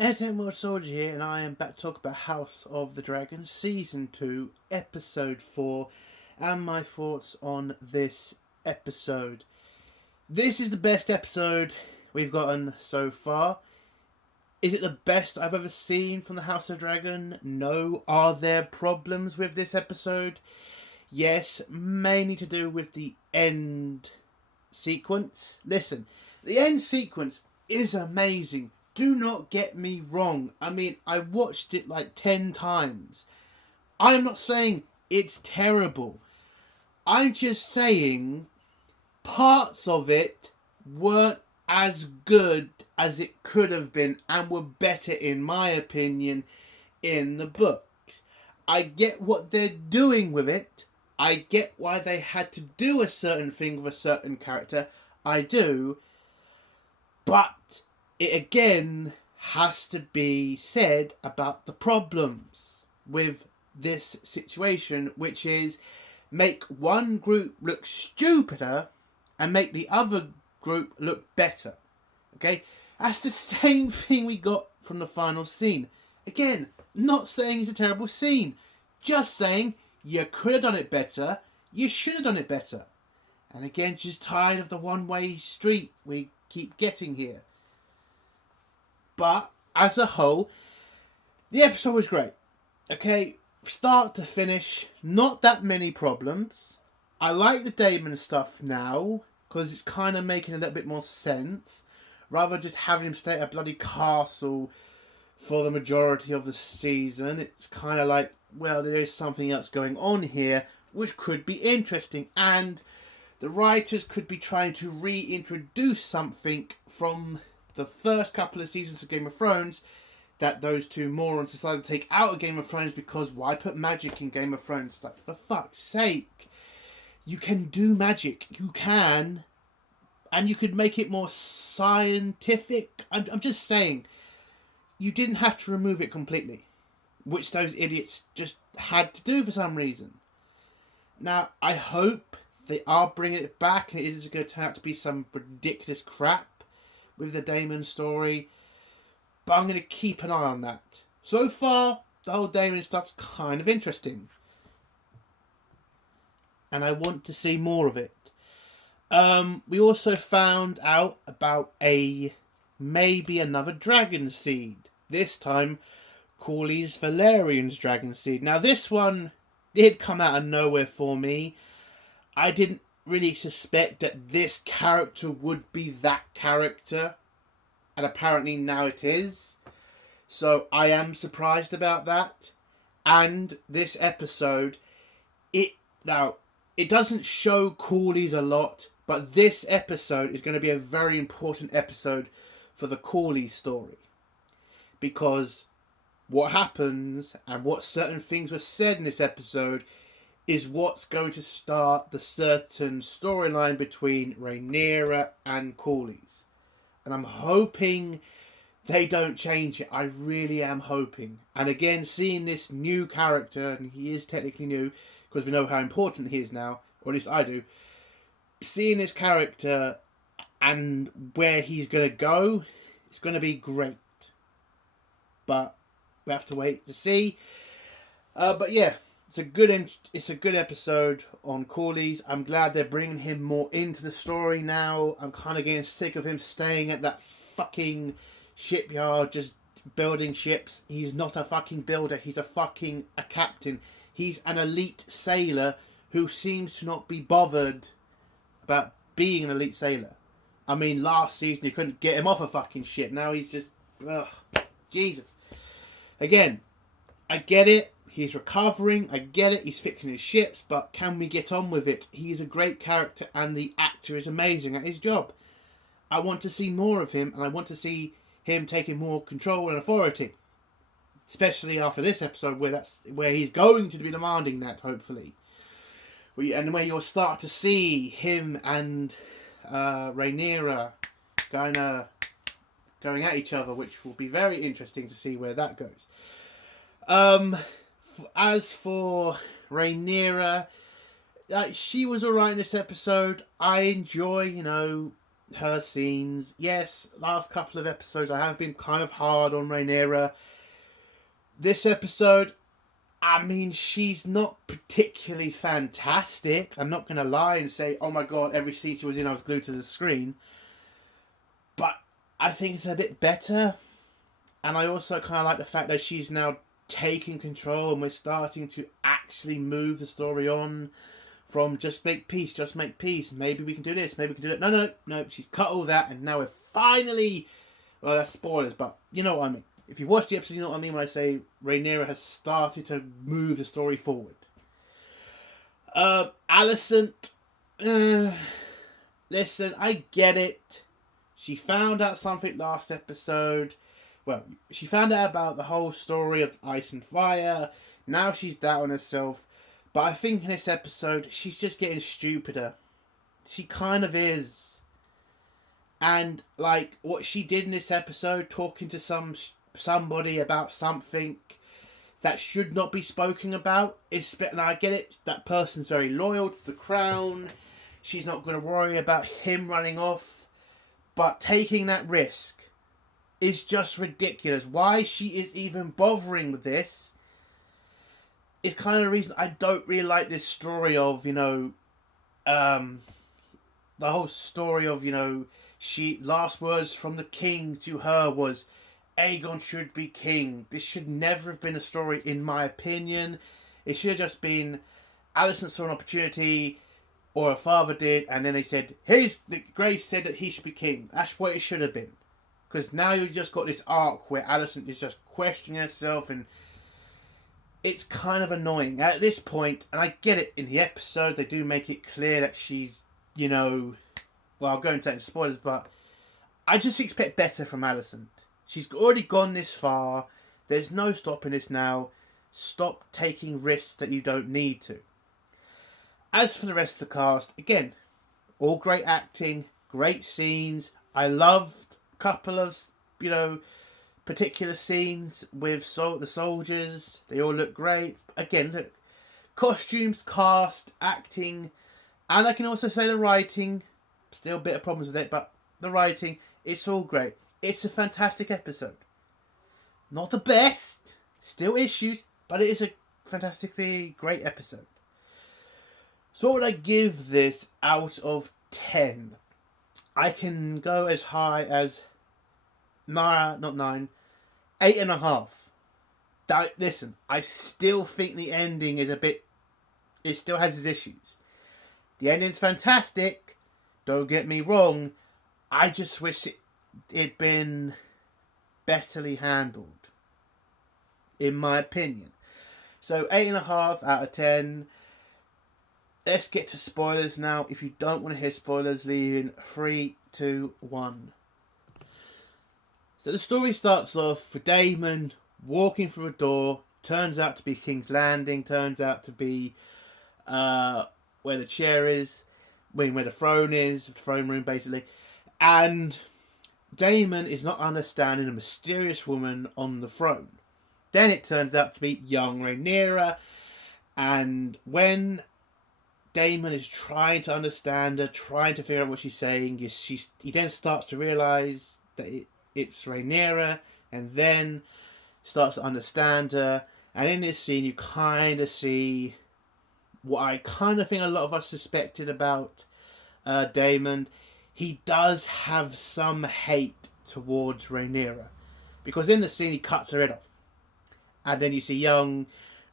Emerald Soldier here, and I am back to talk about House of the Dragon Season 2, Episode 4, and my thoughts on this episode. This is the best episode we've gotten so far. Is it the best I've ever seen from the House of Dragon? No. Are there problems with this episode? Yes, mainly to do with the end sequence. Listen, the end sequence is amazing. Do not get me wrong. I mean, I watched it like 10 times. I'm not saying it's terrible. I'm just saying parts of it weren't as good as it could have been and were better, in my opinion, in the books. I get what they're doing with it. I get why they had to do a certain thing with a certain character. I do. But it again has to be said about the problems with this situation, which is make one group look stupider and make the other group look better. Okay? That's the same thing we got from the final scene. Again, not saying it's a terrible scene. Just saying you could have done it better. You should have done it better. And again, just tired of the one-way street we keep getting here. But, as a whole, the episode was great. Okay, start to finish, not that many problems. I like the Daemon stuff now, because it's kind of making a little bit more sense. Rather than just having him stay at a bloody castle for the majority of the season. It's kind of like, well, there is something else going on here, which could be interesting. And the writers could be trying to reintroduce something from the first couple of seasons of Game of Thrones that those two morons decided to take out of Game of Thrones, because why put magic in Game of Thrones? It's like, for fuck's sake. You can do magic. You can. And you could make it more scientific. I'm just saying. You didn't have to remove it completely. Which those idiots just had to do for some reason. Now, I hope they are bringing it back. And it isn't going to turn out to be some ridiculous crap with the Daemon story, but I'm going to keep an eye on that. So far, the whole Daemon stuff's kind of interesting, and I want to see more of it. We also found out about maybe another dragon seed. This time, Corlys Valerian's dragon seed. Now, this one did come out of nowhere for me. I didn't really suspect that this character would be that character, and apparently now it is. So I am surprised about that. And this episode, it doesn't show Corlys a lot, but this episode is going to be a very important episode for the Corlys story, because what happens and what certain things were said in this episode is what's going to start the certain storyline between Rhaenyra and Corlys. And I'm hoping they don't change it. I really am hoping. And again, seeing this new character, and he is technically new, because we know how important he is now, or at least I do. Seeing this character and where he's going to go, it's going to be great. But we have to wait to see. But yeah. It's a good episode on Corlys. I'm glad they're bringing him more into the story now. I'm kind of getting sick of him staying at that fucking shipyard just building ships. He's not a fucking builder. He's a captain. He's an elite sailor who seems to not be bothered about being an elite sailor. I mean, last season you couldn't get him off a fucking ship. Now he's just... Ugh, Jesus. Again, I get it. He's recovering, I get it, he's fixing his ships, but can we get on with it? He's a great character and the actor is amazing at his job. I want to see more of him, and I want to see him taking more control and authority. Especially after this episode where he's going to be demanding that, hopefully. And where you'll start to see him and Rhaenyra going at each other, which will be very interesting to see where that goes. As for Rhaenyra, she was alright in this episode. I enjoy, her scenes. Yes, last couple of episodes I have been kind of hard on Rhaenyra. This episode, I mean, she's not particularly fantastic. I'm not going to lie and say, oh my god, every scene she was in I was glued to the screen. But I think it's a bit better. And I also kind of like the fact that she's now taking control and we're starting to actually move the story on from just make peace, maybe we can do this, maybe we can do that. No, she's cut all that and now we're finally, well, that's spoilers, but you know what I mean. If you watch the episode, you know what I mean when I say Rhaenyra has started to move the story forward. Alicent, listen, I get it. She found out something last episode. Well, she found out about the whole story of Ice and Fire. Now she's doubting herself. But I think in this episode, she's just getting stupider. She kind of is. And, like, what she did in this episode, talking to somebody about something that should not be spoken about, and I get it, that person's very loyal to the crown. She's not going to worry about him running off. But taking that risk is just ridiculous. Why she is even bothering with this is kind of the reason I don't really like this story of, the whole story of, last words from the king to her was, Aegon should be king. This should never have been a story, in my opinion. It should have just been, Alicent saw an opportunity, or her father did, and then they said, Grace said that he should be king. That's what it should have been. Because now you've just got this arc where Alicent is just questioning herself, and it's kind of annoying. At this point, and I get it, in the episode they do make it clear that she's, well, I'll go into that in spoilers, but I just expect better from Alicent. She's already gone this far. There's no stopping this now. Stop taking risks that you don't need to. As for the rest of the cast, again, all great acting, great scenes. I loved a couple of, particular scenes with the soldiers. They all look great. Again, look, costumes, cast, acting, and I can also say the writing. Still a bit of problems with it, but the writing, it's all great. It's a fantastic episode. Not the best, still issues, but it is a fantastically great episode. So what would I give this out of 10? I can go as high as 8.5. Listen, I still think the ending is it still has its issues. The ending's fantastic, don't get me wrong. I just wish it'd been betterly handled, in my opinion. So 8.5 out of 10. Let's get to spoilers now. If you don't want to hear spoilers, leave in 3, 2, 1. So the story starts off with Daemon walking through a door. Turns out to be King's Landing. Turns out to be where the chair is. Where the throne is. The throne room, basically. And Daemon is not understanding a mysterious woman on the throne. Then it turns out to be young Rhaenyra. And when Daemon is trying to understand her, trying to figure out what she's saying, he then starts to realise that it's Rhaenyra, and then starts to understand her. And in this scene, you kind of see what I kind of think a lot of us suspected about Daemon. He does have some hate towards Rhaenyra, because in the scene he cuts her head off, and then you see young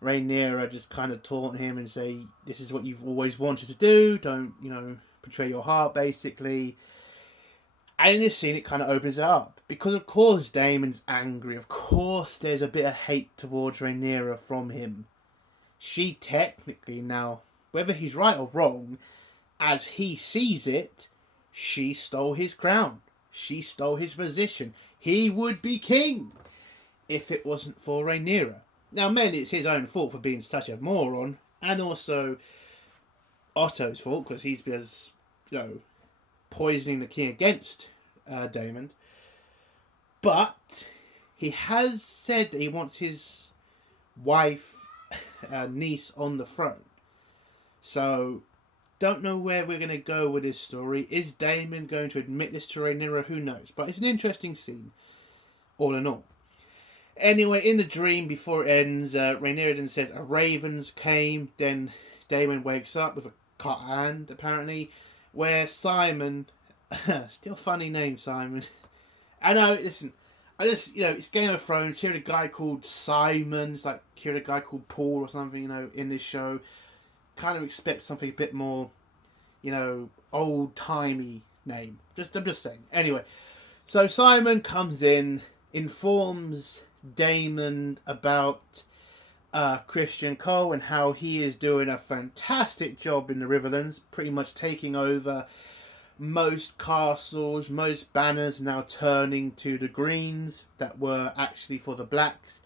Rhaenyra just kind of taunt him and say, this is what you've always wanted to do, don't, betray your heart, basically. And in this scene it kind of opens it up, because of course Daemon's angry, of course there's a bit of hate towards Rhaenyra from him. She technically now, whether he's right or wrong, as he sees it, she stole his crown, she stole his position. He would be king if it wasn't for Rhaenyra. Now, mainly it's his own fault for being such a moron, and also Otto's fault, because he's poisoning the king against Daemon. But he has said that he wants his wife, niece, on the throne. So don't know where we're going to go with this story. Is Daemon going to admit this to Rhaenyra? Who knows? But it's an interesting scene, all in all. Anyway, in the dream, before it ends, Rhaenyra then says a ravens came. Then Daemon wakes up with a cut hand, apparently, where Simon... still funny name, Simon. I know, listen, it's Game of Thrones. Hearing a guy called Simon, it's like hearing a guy called Paul or something, in this show. Kind of expect something a bit more, old-timey name. I'm just saying. Anyway, so Simon comes in, informs Daemon about Christian Cole and how he is doing a fantastic job in the Riverlands, pretty much taking over most castles, most banners now turning to the greens that were actually for the blacks.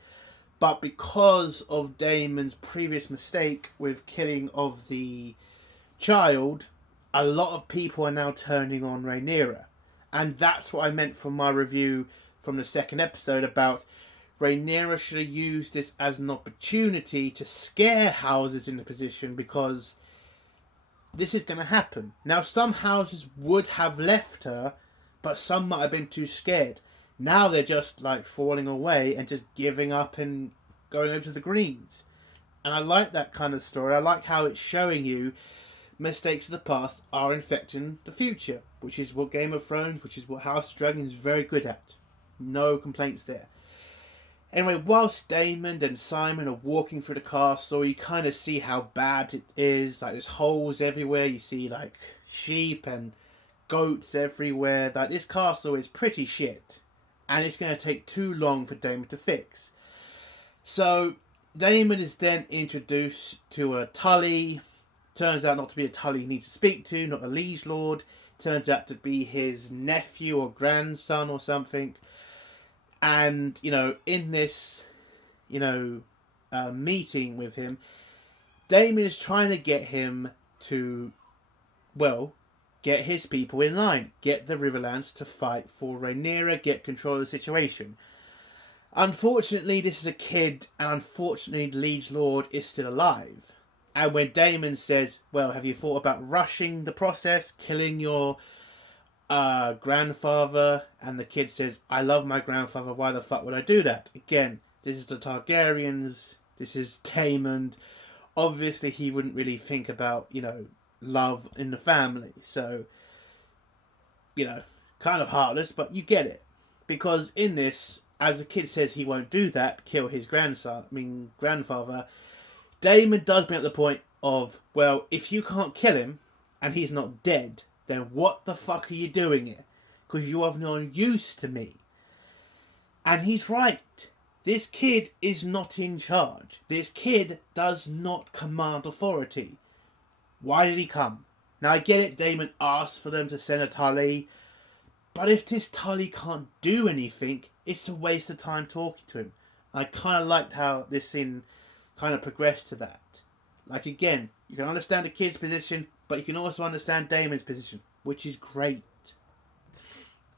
But because of Daemon's previous mistake with killing of the child, a lot of people are now turning on Rhaenyra. And that's what I meant from my review from the second episode about Rhaenyra should have used this as an opportunity to scare houses in the position, because this is going to happen. Now, some houses would have left her, but some might have been too scared. Now they're just like falling away and just giving up and going over to the greens. And I like that kind of story. I like how it's showing you mistakes of the past are infecting the future, which is what Game of Thrones, which is what House of Dragon is very good at. No complaints there. Anyway, whilst Daemon and Simon are walking through the castle, you kind of see how bad it is. Like, there's holes everywhere. You see, like, sheep and goats everywhere. Like, this castle is pretty shit. And it's going to take too long for Daemon to fix. So, Daemon is then introduced to a Tully. Turns out not to be a Tully he needs to speak to, not a liege lord. Turns out to be his nephew or grandson or something. And, in this, meeting with him, Daemon is trying to get him to, get his people in line. Get the Riverlands to fight for Rhaenyra, get control of the situation. Unfortunately, this is a kid, and unfortunately, the liege lord is still alive. And when Daemon says, have you thought about rushing the process, killing your grandfather? And the kid says, I love my grandfather, why the fuck would I do that? Again, this is the Targaryens, this is Daemon. Obviously he wouldn't really think about, love in the family. So, kind of heartless, but you get it. Because in this, as the kid says he won't do that, kill his grandfather, Daemon does bring up the point of, if you can't kill him, and he's not dead, then what the fuck are you doing here? Because you have no use to me. And he's right. This kid is not in charge. This kid does not command authority. Why did he come? Now I get it, Daemon asked for them to send a Tully. But if this Tully can't do anything, it's a waste of time talking to him. I kind of liked how this scene kind of progressed to that. Like, again, you can understand the kid's position, but you can also understand Daemon's position, which is great.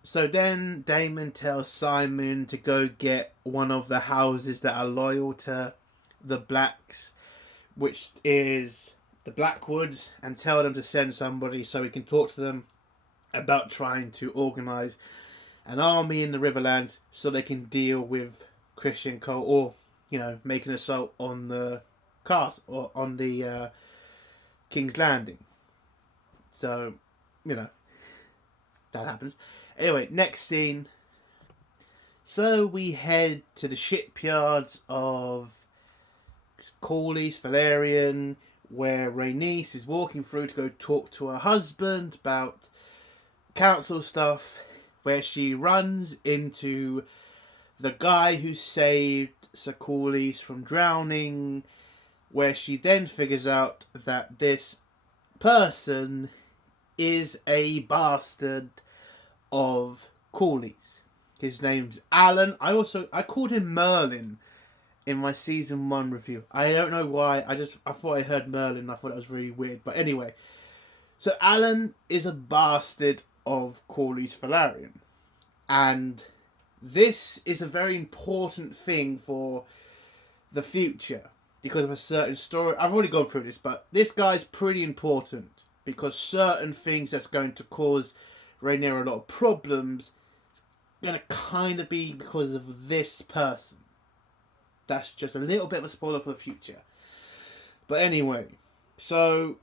So then Daemon tells Simon to go get one of the houses that are loyal to the Blacks, which is the Blackwoods, and tell them to send somebody so he can talk to them about trying to organise an army in the Riverlands so they can deal with Christian Cole, or, make an assault on the castle, or on the King's Landing. So, that happens. Anyway, next scene. So we head to the shipyards of Corlys Velaryon, where Rhaenys is walking through to go talk to her husband about council stuff, where she runs into the guy who saved Sir Corlys from drowning, where she then figures out that this person is a bastard of Corlys. His name's Alan. I called him Merlin in my season 1 review. I don't know why. I thought I heard Merlin. I thought it was really weird. But anyway, so Alan is a bastard of Corlys Velaryon, and this is a very important thing for the future because of a certain story. I've already gone through this, but this guy's pretty important. because certain things that's going to cause Rhaenyra a lot of problems is going to kind of be because of this person. That's just a little bit of a spoiler for the future. But anyway, so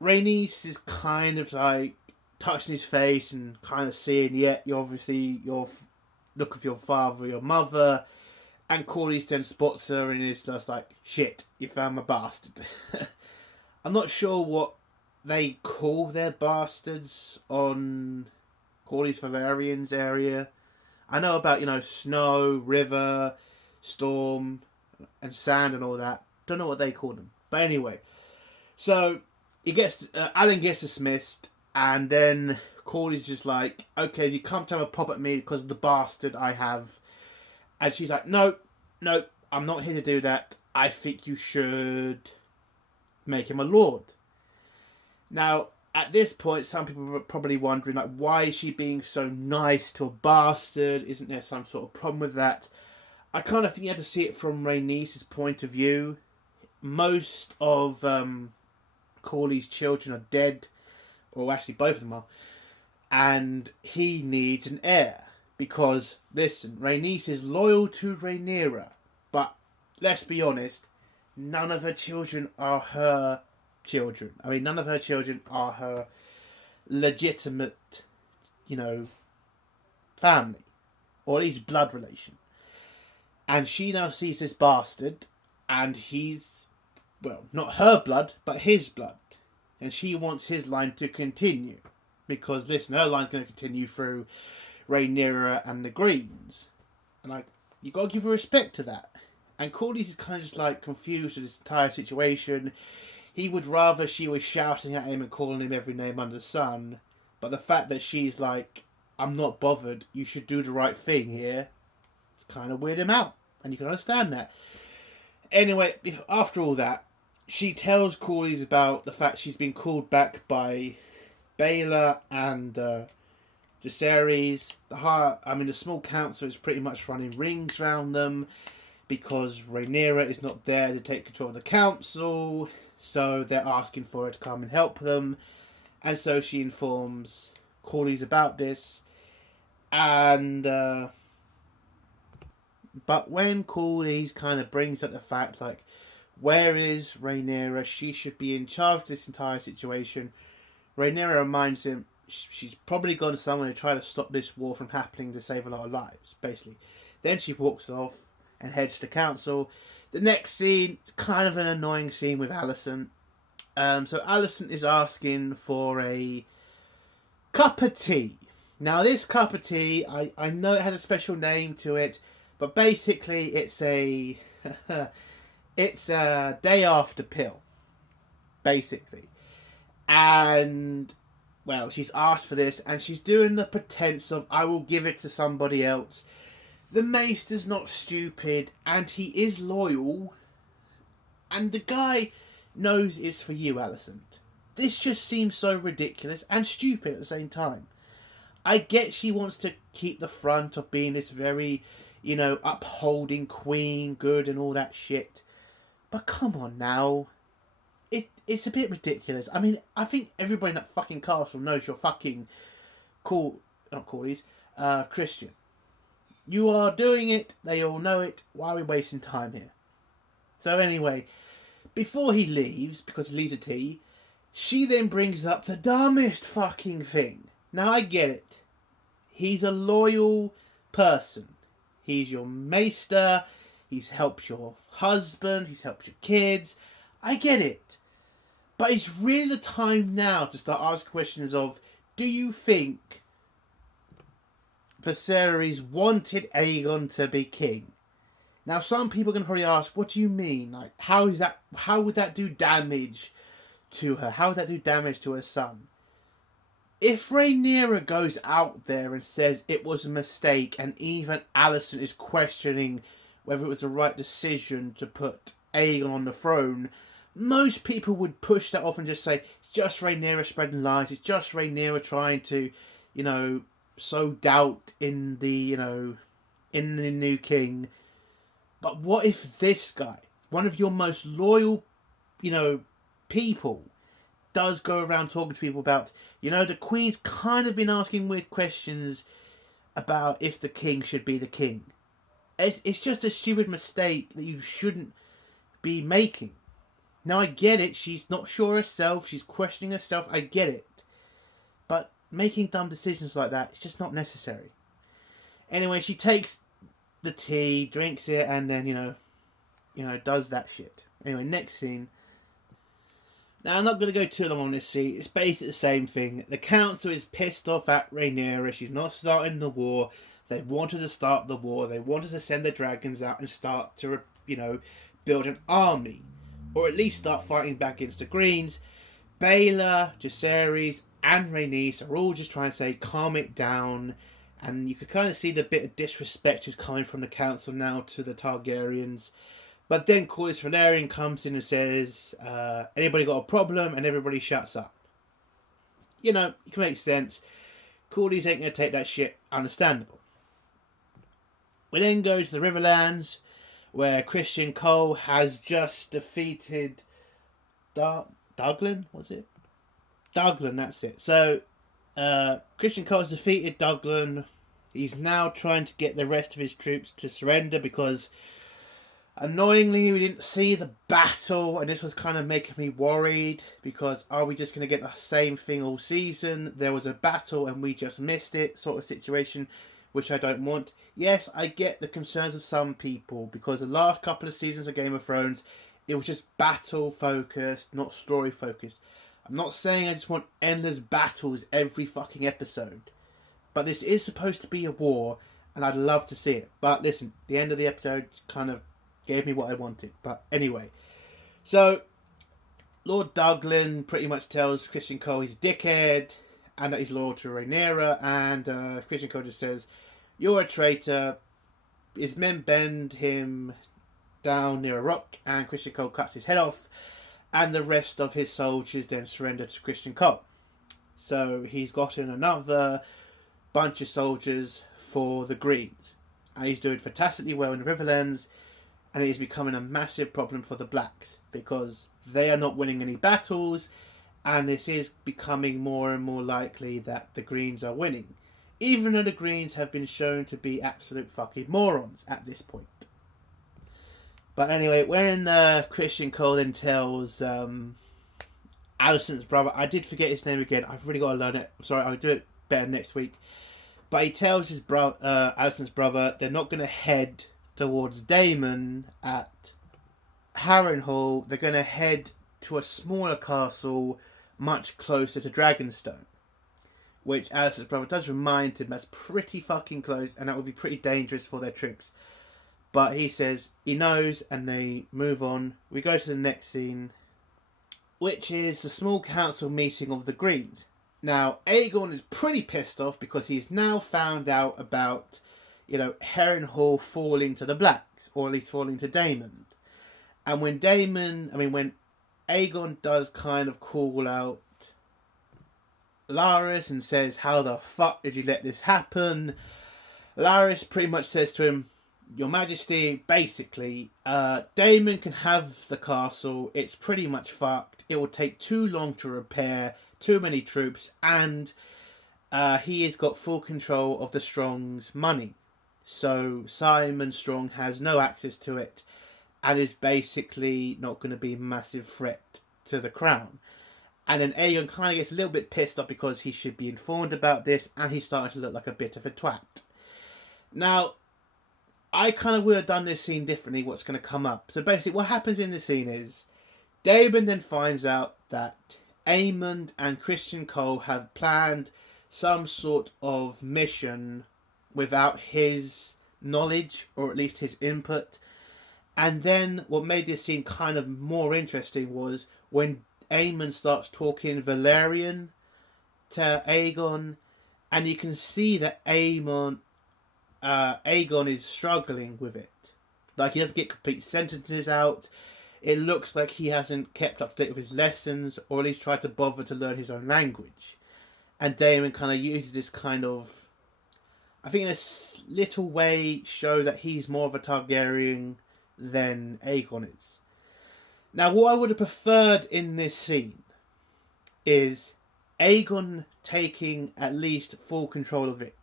Rhaenys is kind of like touching his face and kind of seeing, yeah, you're obviously your look of your father or your mother, and Corlys then spots her and is just like, shit, you found my bastard. I'm not sure what they call their bastards on Corlys Velaryon's area. I know about, snow, river, storm, and sand and all that. Don't know what they call them. But anyway, so Alan gets dismissed, and then Corlys just like, okay, you come to have a pop at me because of the bastard I have. And she's like, no, I'm not here to do that. I think you should make him a lord. Now, at this point, some people are probably wondering, like, why is she being so nice to a bastard? Isn't there some sort of problem with that? I kind of think you have to see it from Rhaenys' point of view. Most of Corlys' children are dead, or actually both of them are, and he needs an heir. Because, listen, Rhaenys is loyal to Rhaenyra, but let's be honest, none of her children are her children. I mean, none of her children are her legitimate, family, or at least blood relation. And she now sees this bastard, and he's, well, not her blood, but his blood. And she wants his line to continue. Because, listen, her line's going to continue through Rhaenyra and the Greens. And you got to give her respect to that. And Corlys is kind of just like confused with this entire situation. He would rather she was shouting at him and calling him every name under the sun. But the fact that she's like, I'm not bothered, you should do the right thing here, it's kind of weird him out. And you can understand that. Anyway, after all that, she tells Corlys about the fact she's been called back by Baelor and Jacaerys. The small council is pretty much running rings around them because Rhaenyra is not there to take control of the council, so they're asking for her to come and help them. And so she informs Corlys about this, and but when Corlys kind of brings up the fact, like, where is Rhaenyra? She should be in charge of this entire situation. Rhaenyra reminds him she's probably gone somewhere to try to stop this war from happening to save a lot of lives, basically. Then she walks off and heads to the council. The next scene, kind of an annoying scene with Alicent. So Alicent is asking for a cup of tea. Now this cup of tea, I know it has a special name to it, but basically it's a it's a day after pill, basically. And, well, she's asked for this, and she's doing the pretense of, I will give it to somebody else. The Maester's not stupid, and he is loyal. And the guy knows it's for you, Alicent. This just seems so ridiculous and stupid at the same time. I get she wants to keep the front of being this very, upholding queen, good and all that shit. But come on now. It's a bit ridiculous. I mean, I think everybody in that fucking castle knows you're fucking Christian. You are doing it, they all know it, why are we wasting time here? So anyway, before he leaves, because he leaves a tea, she then brings up the dumbest fucking thing. Now I get it. He's a loyal person. He's your maester, he's helped your husband, he's helped your kids. I get it. But it's really the time now to start asking questions of, do you think Viserys wanted Aegon to be king? Now some people are going to probably ask, what do you mean? Like, how would that do damage to her? How would that do damage to her son? If Rhaenyra goes out there and says it was a mistake, and even Alicent is questioning whether it was the right decision to put Aegon on the throne, most people would push that off and just say, it's just Rhaenyra spreading lies, it's just Rhaenyra trying to, sow doubt in the, in the new king. But what if this guy, one of your most loyal, people, does go around talking to people about, the Queen's kind of been asking weird questions about if the king should be the king. It's just a stupid mistake that you shouldn't be making. Now, I get it. She's not sure herself. She's questioning herself. I get it. But making dumb decisions like that is just not necessary. Anyway, she takes the tea, drinks it, and then, does that shit. Anyway, next scene. Now, I'm not going to go too long on this scene. It's basically the same thing. The council is pissed off at Rhaenyra. She's not starting the war. They wanted to start the war. They wanted to send the dragons out and start to, build an army. Or at least start fighting back against the Greens. Baelor, Jacaerys, and Rhaenys are all just trying to say, calm it down. And you could kind of see the bit of disrespect is coming from the council now to the Targaryens. But then Corlys Velaryon comes in and says, anybody got a problem? And everybody shuts up. It can make sense. Corlys ain't going to take that shit. Understandable. We then go to the Riverlands, where Criston Cole has just defeated Douglin, was it? Douglin, that's it. So, Criston Cole has defeated Douglin. He's now trying to get the rest of his troops to surrender because, annoyingly, we didn't see the battle, and this was kind of making me worried because are we just going to get the same thing all season? There was a battle and we just missed it, sort of situation, which I don't want. Yes, I get the concerns of some people because the last couple of seasons of Game of Thrones, it was just battle focused, not story focused. I'm not saying I just want endless battles every fucking episode, but this is supposed to be a war, and I'd love to see it. But listen, the end of the episode kind of gave me what I wanted. But anyway, so Lord Douglin pretty much tells Criston Cole he's a dickhead and that he's loyal to Rhaenyra, and Criston Cole just says, you're a traitor. His men bend him down near a rock, and Criston Cole cuts his head off, and the rest of his soldiers then surrender to Criston Cole. So he's gotten another bunch of soldiers for the Greens, and he's doing fantastically well in the Riverlands, and it is becoming a massive problem for the Blacks because they are not winning any battles, and this is becoming more and more likely that the Greens are winning, even though the Greens have been shown to be absolute fucking morons at this point. But anyway, when Criston Cole then tells Alicent's brother, I did forget his name again, I've really got to learn it, sorry, I'll do it better next week. But he tells his Alicent's brother they're not going to head towards Daemon at Harrenhal. They're going to head to a smaller castle much closer to Dragonstone, which Alicent's brother does remind him that's pretty fucking close and that would be pretty dangerous for their troops. But he says he knows, and they move on. We go to the next scene, which is the small council meeting of the Greens. Now, Aegon is pretty pissed off because he's now found out about, Harrenhal falling to the Blacks, or at least falling to Daemon. And when Aegon does kind of call out Larys and says, how the fuck did you let this happen? Larys pretty much says to him, Your Majesty, basically, Daemon can have the castle. It's pretty much fucked. It will take too long to repair, too many troops, and he has got full control of the Strong's money. So Simon Strong has no access to it and is basically not going to be a massive threat to the crown. And then Aegon kind of gets a little bit pissed off because he should be informed about this, and he's starting to look like a bit of a twat. Now, I kind of would have done this scene differently, what's going to come up. So basically what happens in the scene is Daemon then finds out that Aemond and Criston Cole have planned some sort of mission without his knowledge, or at least his input. And then what made this scene kind of more interesting was when Aemond starts talking Valyrian to Aegon, and you can see that Aegon is struggling with it. Like, he doesn't get complete sentences out. It looks like he hasn't kept up to date with his lessons, or at least tried to bother to learn his own language. And Daemon kind of uses this kind of, I think in a little way, show that he's more of a Targaryen than Aegon is. Now, what I would have preferred in this scene is Aegon taking at least full control of it.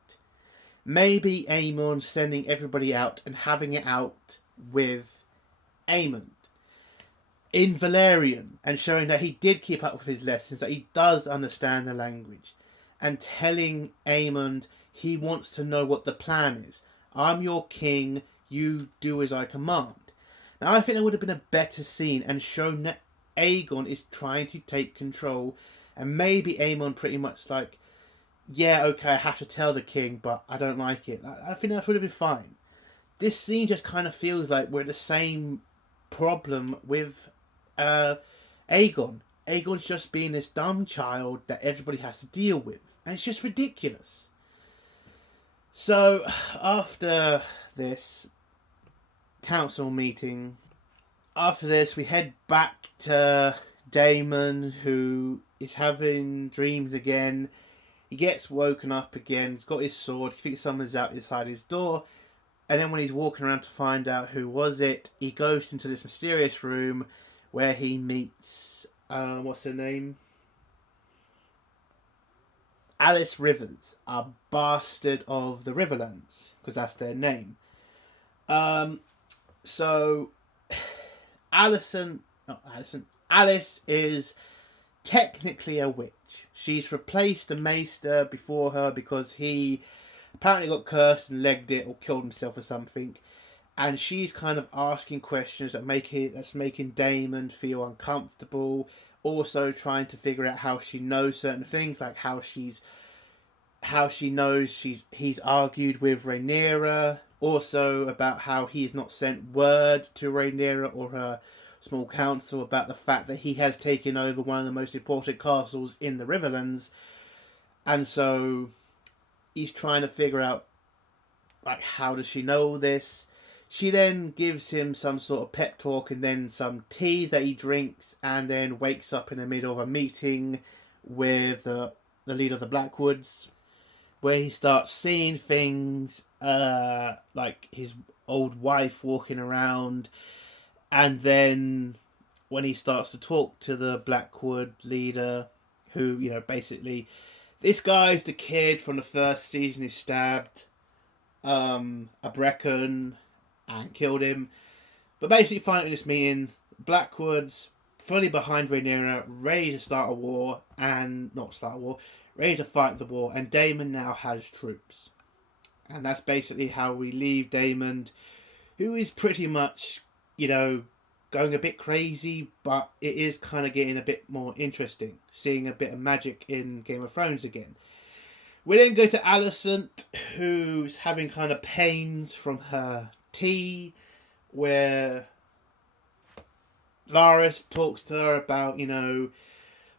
Maybe Aemon sending everybody out and having it out with Aemond in Valerian, and showing that he did keep up with his lessons, that he does understand the language, and telling Aemond he wants to know what the plan is. I'm your king, you do as I command. Now I think that would have been a better scene and shown that Aegon is trying to take control, and maybe Aemon pretty much like, yeah, okay, I have to tell the king, but I don't like it. I think that would have been fine. This scene just kind of feels like we're the same problem with Aegon. Aegon's just being this dumb child that everybody has to deal with, and it's just ridiculous. So after this council meeting, after this we head back to Daemon, who is having dreams again. He gets woken up again, he's got his sword, he thinks someone's out inside his door, and then when he's walking around to find out who was it, he goes into this mysterious room where he meets, what's her name? Alice Rivers, a bastard of the Riverlands, because that's their name. So Alice is technically a witch. She's replaced the Maester before her because he apparently got cursed and legged it or killed himself or something. And she's kind of asking questions that's making Daemon feel uncomfortable. Also trying to figure out how she knows certain things, like how she knows he's argued with Rhaenyra. Also about how he's not sent word to Rhaenyra or her small council about the fact that he has taken over one of the most important castles in the Riverlands. And so he's trying to figure out, like, how does she know all this? She then gives him some sort of pep talk and then some tea that he drinks, and then wakes up in the middle of a meeting with the leader of the Blackwoods, where he starts seeing things like his old wife walking around. And then when he starts to talk to the Blackwood leader, who, you know, basically, this guy's the kid from the first season who stabbed a Brecken and killed him. But basically, finally, in this meeting, Blackwood's fully behind Rhaenyra, ready to start a war, ready to fight the war, and Daemon now has troops. And that's basically how we leave Daemon, who is pretty much, you know, going a bit crazy, but it is kind of getting a bit more interesting, seeing a bit of magic in Game of Thrones again. We then go to Alicent, who's having kind of pains from her tea, where Varys talks to her about, you know,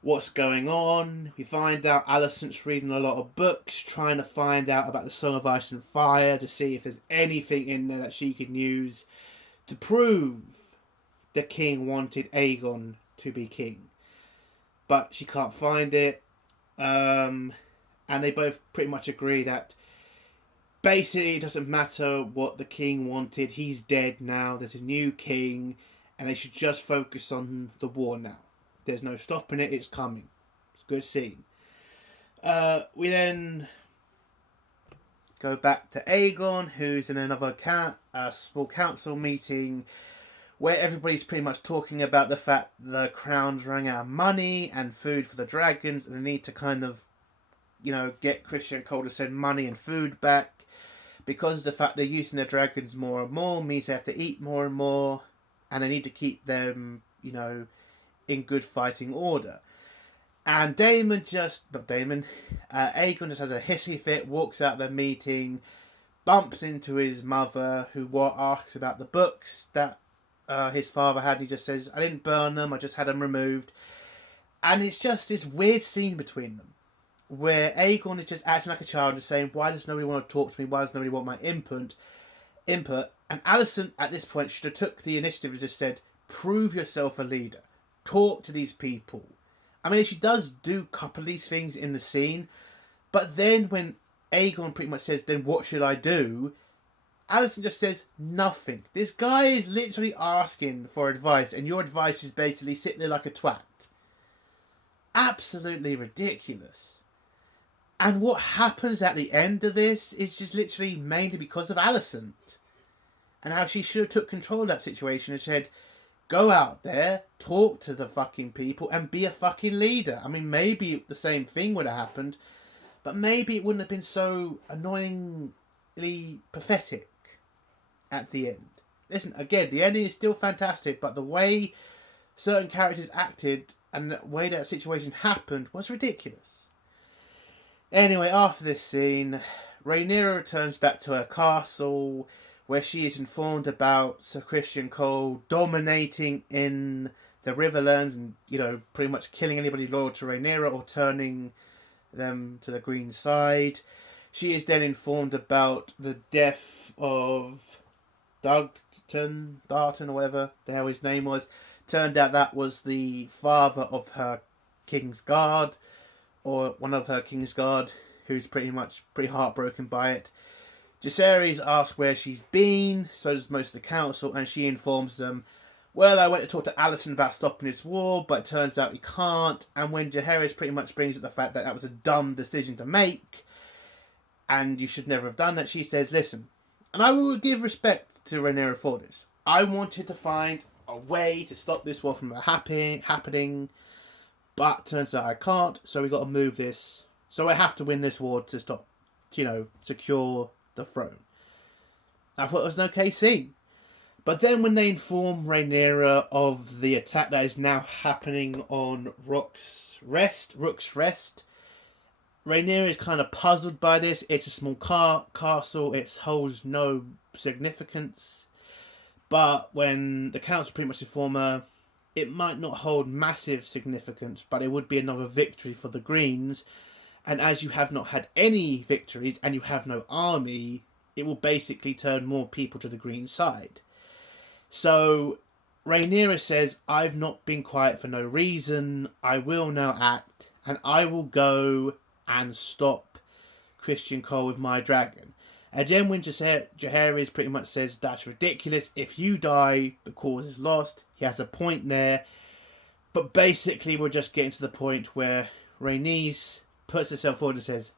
what's going on. We find out Alicent's reading a lot of books, trying to find out about the Song of Ice and Fire to see if there's anything in there that she can use to prove the king wanted Aegon to be king. But she can't find it. And they both pretty much agree that basically it doesn't matter what the king wanted. He's dead now. There's a new king. And they should just focus on the war now. There's no stopping it. It's coming. It's a good scene. We then go back to Aegon, who's in another small council meeting, where everybody's pretty much talking about the fact the crown's running out of money and food for the dragons, and they need to kind of, you know, get Christian Cole to send money and food back, because the fact they're using their dragons more and more means they have to eat more and more, and they need to keep them, you know, in good fighting order. And Aegon just has a hissy fit, walks out the meeting, bumps into his mother, who asks about the books that his father had. He just says, I didn't burn them, I just had them removed. And it's just this weird scene between them, where Aegon is just acting like a child and saying, why does nobody want to talk to me? Why does nobody want my input? And Alicent, at this point, should have took the initiative and just said, prove yourself a leader. Talk to these people. I mean, she does do a couple of these things in the scene, but then when Aegon pretty much says, then what should I do? Alicent just says nothing. This guy is literally asking for advice, and your advice is basically sit there like a twat. Absolutely ridiculous. And what happens at the end of this is just literally mainly because of Alicent. And how she should have took control of that situation and said, go out there, talk to the fucking people, and be a fucking leader. I mean, maybe the same thing would have happened, but maybe it wouldn't have been so annoyingly pathetic at the end. Listen, again, the ending is still fantastic, but the way certain characters acted and the way that situation happened was ridiculous. Anyway, after this scene, Rhaenyra returns back to her castle, where she is informed about Sir Criston Cole dominating in the Riverlands and, pretty much killing anybody loyal to Rhaenyra or turning them to the green side. She is then informed about the death of Darton or whatever the hell his name was. Turned out that was the father of her King's Guard, or one of her King's Guard, who's pretty heartbroken by it. Jacaerys asks where she's been, so does most of the council, and she informs them, well, I went to talk to Alicent about stopping this war, but it turns out we can't. And when Jacaerys pretty much brings up the fact that was a dumb decision to make, and you should never have done that, she says, listen, and I will give respect to Rhaenyra for this, I wanted to find a way to stop this war from happening, but turns out I can't, so we got to move this. So I have to win this war to stop, secure the throne. I thought it was an okay scene. But then when they inform Rhaenyra of the attack that is now happening on Rook's Rest, Rhaenyra is kind of puzzled by this. It's a small castle. It holds no significance. But when the council pretty much inform her, it might not hold massive significance, but it would be another victory for the Greens. And as you have not had any victories and you have no army, it will basically turn more people to the green side. So Rhaenyra says, I've not been quiet for no reason. I will now act, and I will go and stop Criston Cole with my dragon. And then when Jacaerys pretty much says, that's ridiculous. If you die, the cause is lost. He has a point there. But basically, we're just getting to the point where Rhaenys puts herself forward and says,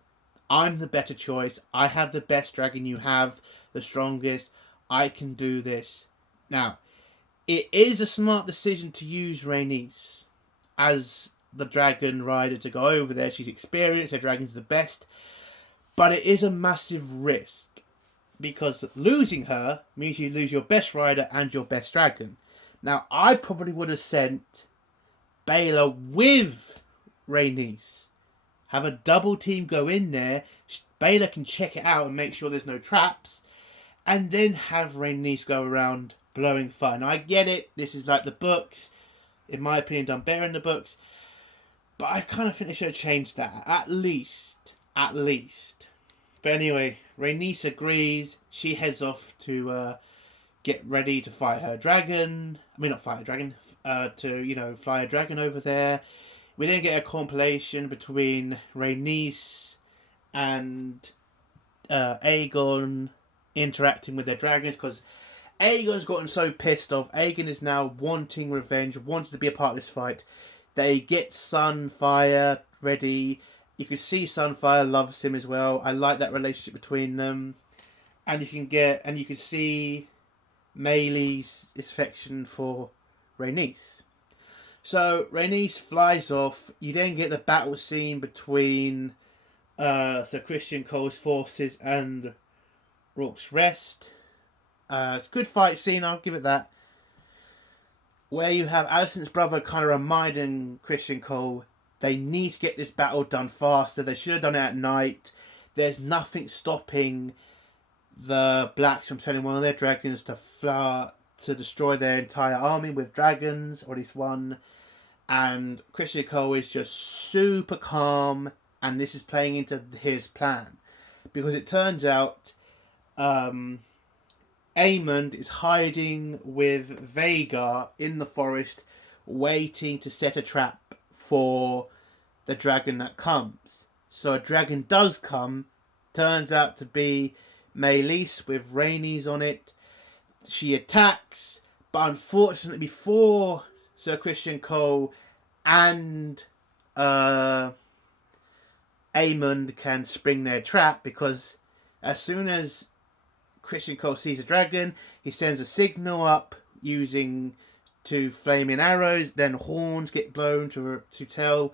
I'm the better choice. I have the best dragon you have, the strongest. I can do this. Now, it is a smart decision to use Rhaenys as the dragon rider to go over there. She's experienced, her dragon's the best. But it is a massive risk, because losing her means you lose your best rider and your best dragon. Now, I probably would have sent Baelor with Rhaenys. Have a double team go in there. Baelor can check it out and make sure there's no traps. And then have Rhaenys go around blowing fire. Now, I get it. This is like the books. In my opinion, done better in the books. But I kind of think they should have changed that. At least. But anyway, Rhaenys agrees. She heads off to get ready to fight her dragon. I mean, not fight her dragon. Fly a dragon over there. We then get a compilation between Rhaenys and Aegon interacting with their dragons, because Aegon's gotten so pissed off. Aegon is now wanting revenge, wanting to be a part of this fight. They get Sunfire ready. You can see Sunfire loves him as well. I like that relationship between them. And you can see Maile's affection for Rhaenys. So Rhaenys flies off. You then get the battle scene between Sir Criston Cole's forces and Rook's Rest. It's a good fight scene, I'll give it that. Where you have Alicent's brother kind of reminding Criston Cole they need to get this battle done faster. They should have done it at night. There's nothing stopping the Blacks from sending one of their dragons to destroy their entire army with dragons, or at least one. And Criston Cole is just super calm, and this is playing into his plan. Because it turns out Aemond is hiding with Vhagar in the forest, waiting to set a trap for the dragon that comes. So a dragon does come, turns out to be Meleys with Rhaenys on it. She attacks, but unfortunately before Sir Criston Cole and Aemond can spring their trap, because as soon as Criston Cole sees a dragon, he sends a signal up using two flaming arrows, then horns get blown to tell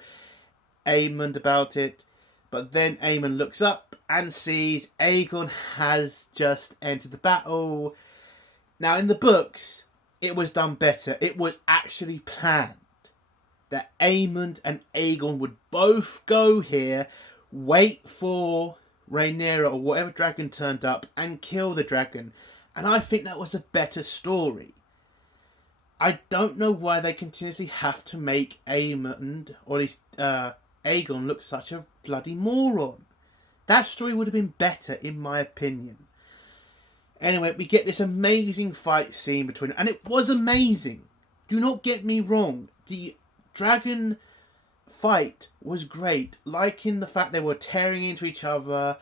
Aemond about it. But then Aemond looks up and sees Aegon has just entered the battle. Now in the books, it was done better. It was actually planned that Aemond and Aegon would both go here, wait for Rhaenyra or whatever dragon turned up, and kill the dragon. And I think that was a better story. I don't know why they continuously have to make Aemond, or at least Aegon, look such a bloody moron. That story would have been better, in my opinion. Anyway, we get this amazing fight scene between... And it was amazing. Do not get me wrong. The dragon fight was great. Liking the fact they were tearing into each other.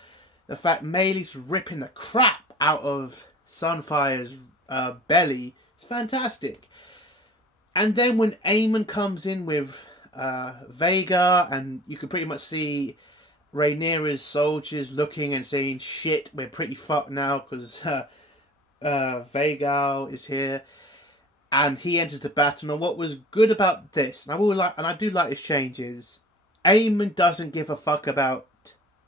The fact Meleys ripping the crap out of Sunfire's belly. It's fantastic. And then when Aemond comes in with Vhagar, and you can pretty much see Rhaenyra's soldiers looking and saying, shit, we're pretty fucked now because Vhagar is here. And he enters the battle. And what was good about this, and I do like this change, is Aemond doesn't give a fuck about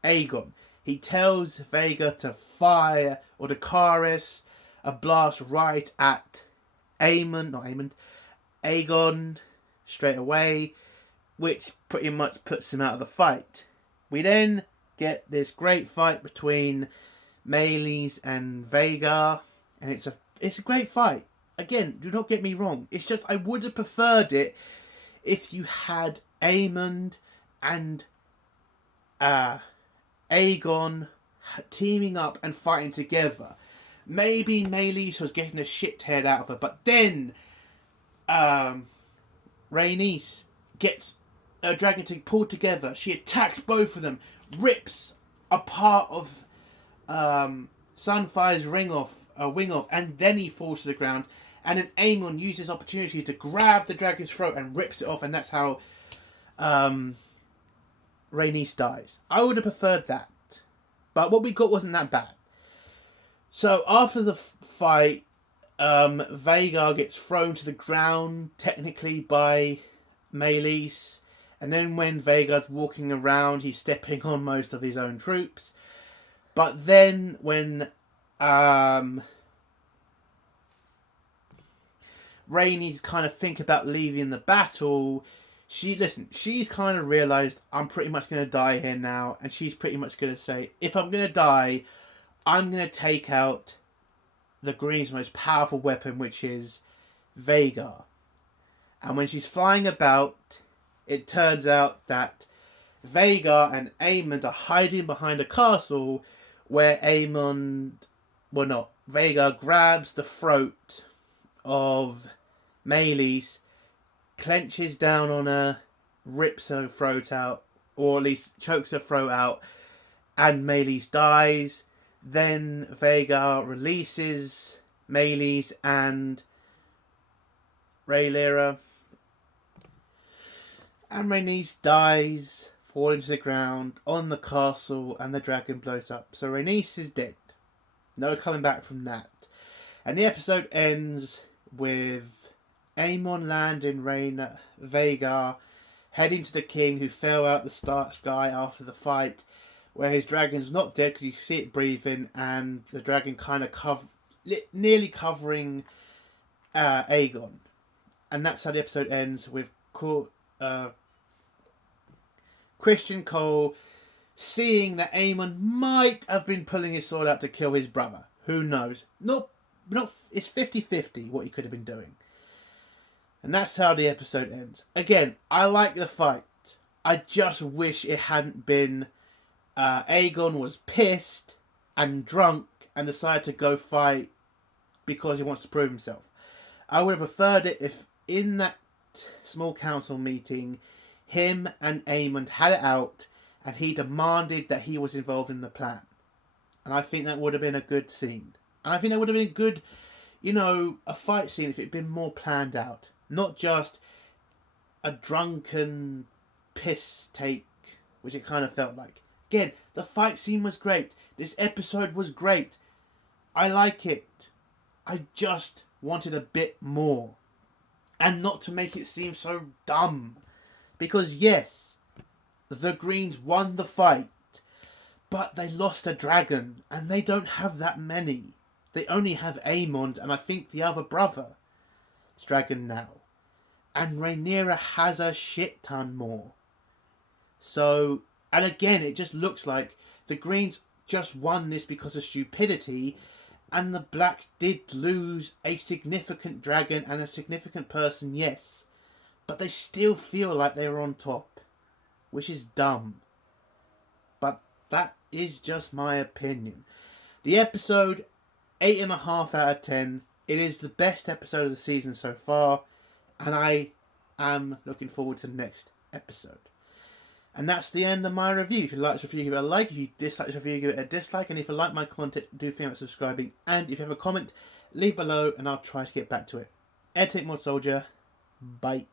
Aegon. He tells Vhagar to fire, or to Carys, a blast right at Aegon straight away, which pretty much puts him out of the fight. We then get this great fight between Meleys and Vhagar, and it's a great fight. Again, do not get me wrong. It's just I would have preferred it if you had Aemond and Aegon teaming up and fighting together. Maybe Meleys was getting the shit head out of her, but then Rhaenys gets a dragon to pull together. She attacks both of them, rips a part of Sunfire's wing off, and then he falls to the ground. And then Aemon uses opportunity to grab the dragon's throat and rips it off, and that's how Rhaenys dies. I would have preferred that, but what we got wasn't that bad. So after the fight, Vhagar gets thrown to the ground, technically by Meleys. And then when Vhagar's walking around, he's stepping on most of his own troops. But then when Rhaenys kind of think about leaving the battle, she's kind of realised, I'm pretty much going to die here now. And she's pretty much going to say, if I'm going to die, I'm going to take out the Green's most powerful weapon, which is Vhagar. And when she's flying about, it turns out that Vhagar and Aemond are hiding behind a castle where Vhagar grabs the throat of Meleys, clenches down on her, rips her throat out, or at least chokes her throat out, and Meleys dies. Then Vhagar releases Meleys and Rhaenyra, and Rhaenys dies, falling to the ground on the castle, and the dragon blows up. So Rhaenys is dead. No coming back from that. And the episode ends with Aemon landing Vhagar, heading to the king, who fell out the sky after the fight, where his dragon's not dead because you see it breathing, and the dragon kind of nearly covering Aegon. And that's how the episode ends, with Criston Cole seeing that Aemon might have been pulling his sword out to kill his brother. Who knows? It's 50-50 what he could have been doing. And that's how the episode ends. Again, I like the fight. I just wish it hadn't been Aegon was pissed and drunk and decided to go fight because he wants to prove himself. I would have preferred it if in that small council meeting, him and Aemond had it out and he demanded that he was involved in the plan. And I think that would have been a good scene. And I think that would have been a good, a fight scene if it had been more planned out. Not just a drunken piss take, which it kind of felt like. Again, the fight scene was great. This episode was great. I like it. I just wanted a bit more. And not to make it seem so dumb. Because yes, the Greens won the fight, but they lost a dragon, and they don't have that many. They only have Aemond and I think the other brother. It's dragon now. And Rhaenyra has a shit ton more. So, and again, it just looks like the Greens just won this because of stupidity, and the Blacks did lose a significant dragon and a significant person, yes. But they still feel like they were on top, which is dumb. But that is just my opinion. The episode, 8.5 out of 10. It is the best episode of the season so far, and I am looking forward to the next episode. And that's the end of my review. If you like this review, give it a like. If you dislike this review, give it a dislike. And if you like my content, do think about subscribing. And if you have a comment, leave below and I'll try to get back to it. Airtake Mod Soldier. Bye.